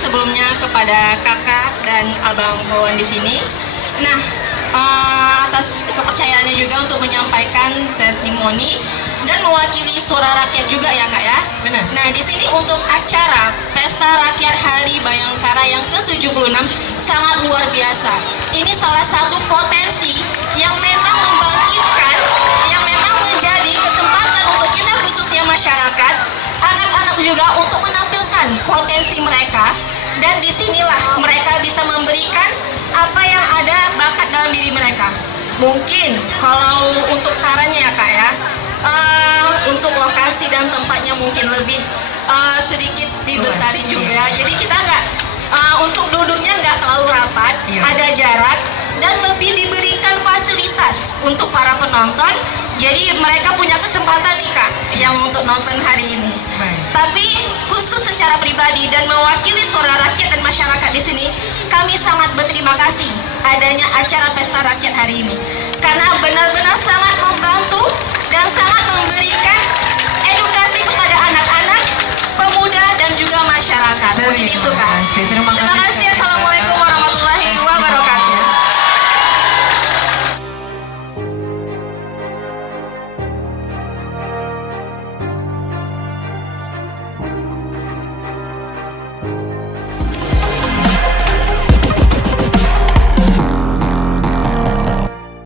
sebelumnya kepada kakak dan abang Wawan di sini. Nah, atas kepercayaannya juga untuk menyampaikan testimoni dan mewakili suara rakyat juga ya kak ya. Benar. Nah di sini untuk acara Pesta Rakyat Hari Bayangkara yang ke-76 sangat luar biasa. Ini salah satu potensi yang memang membangkitkan, yang memang menjadi kesempatan untuk kita khususnya masyarakat, anak-anak juga untuk menampilkan potensi mereka. Dan disinilah mereka bisa memberikan apa yang ada bakat dalam diri mereka. Mungkin kalau untuk sarannya ya kak ya, untuk lokasi dan tempatnya mungkin lebih sedikit dibesarin juga. Jadi kita nggak untuk duduknya nggak terlalu rapat, ada jarak dan lebih diberikan fasilitas untuk para penonton. Jadi mereka punya kesempatan nih kak yang untuk nonton hari ini. Tapi khusus secara pribadi dan mewakili suara rakyat dan masyarakat di sini, kami sangat berterima kasih adanya acara Pesta Rakyat hari ini karena benar-benar sangat membantu dan sangat memberikan edukasi kepada anak-anak, pemuda dan juga masyarakat. Seperti itu kak. Terima kasih. Terima kasih